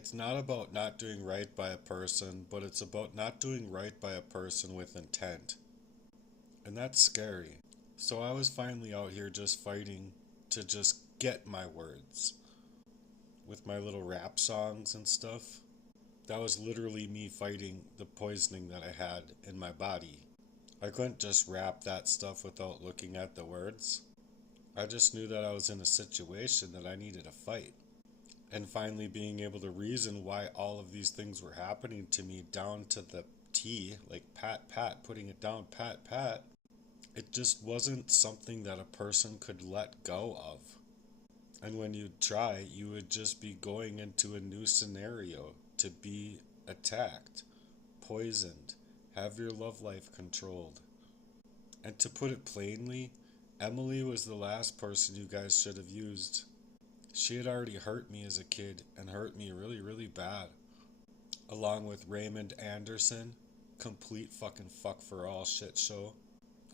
It's not about not doing right by a person, but it's about not doing right by a person with intent. And that's scary. So I was finally out here just fighting to just get my words with my little rap songs and stuff. That was literally me fighting the poisoning that I had in my body. I couldn't just rap that stuff without looking at the words. I just knew that I was in a situation that I needed to fight. And finally being able to reason why all of these things were happening to me down to the T, like pat pat, putting it down pat pat, it just wasn't something that a person could let go of. And when you try, you would just be going into a new scenario to be attacked, poisoned, have your love life controlled. And to put it plainly, Emily was the last person you guys should have used. She had already hurt me as a kid and hurt me really, really bad. Along with Raymond Anderson, complete fucking fuck for all shit show.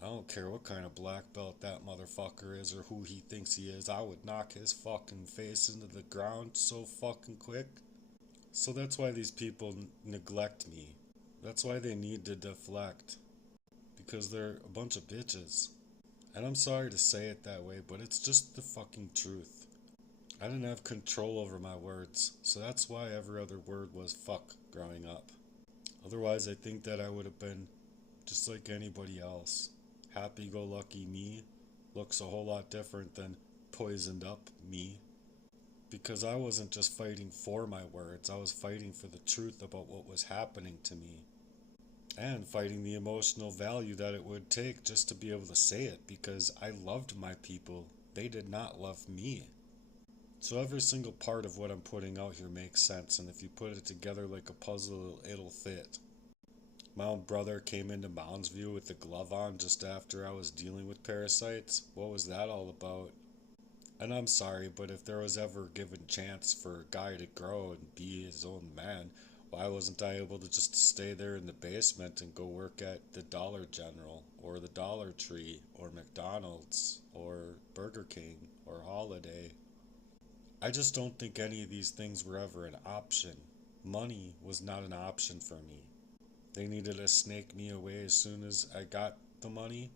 I don't care what kind of black belt that motherfucker is or who he thinks he is. I would knock his fucking face into the ground so fucking quick. So that's why these people neglect me. That's why they need to deflect. Because they're a bunch of bitches. And I'm sorry to say it that way, but it's just the fucking truth. I didn't have control over my words, so that's why every other word was fuck growing up. Otherwise, I think that I would have been just like anybody else. Happy-go-lucky me looks a whole lot different than poisoned up me. Because I wasn't just fighting for my words, I was fighting for the truth about what was happening to me. And fighting the emotional value that it would take just to be able to say it, because I loved my people. They did not love me. So every single part of what I'm putting out here makes sense, and if you put it together like a puzzle, it'll fit. My own brother came into Mounds View with the glove on just after I was dealing with parasites. What was that all about? And I'm sorry, but if there was ever a given chance for a guy to grow and be his own man, why wasn't I able to just stay there in the basement and go work at the Dollar General, or the Dollar Tree, or McDonald's, or Burger King, or Holiday? I just don't think any of these things were ever an option. Money was not an option for me. They needed to snake me away as soon as I got the money,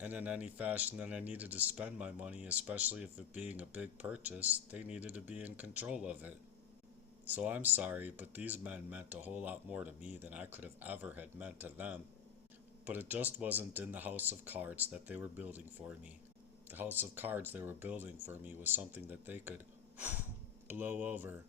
and in any fashion that I needed to spend my money, especially if it being a big purchase, they needed to be in control of it. So I'm sorry, but these men meant a whole lot more to me than I could have ever had meant to them. But it just wasn't in the house of cards that they were building for me. The house of cards they were building for me was something that they could blow over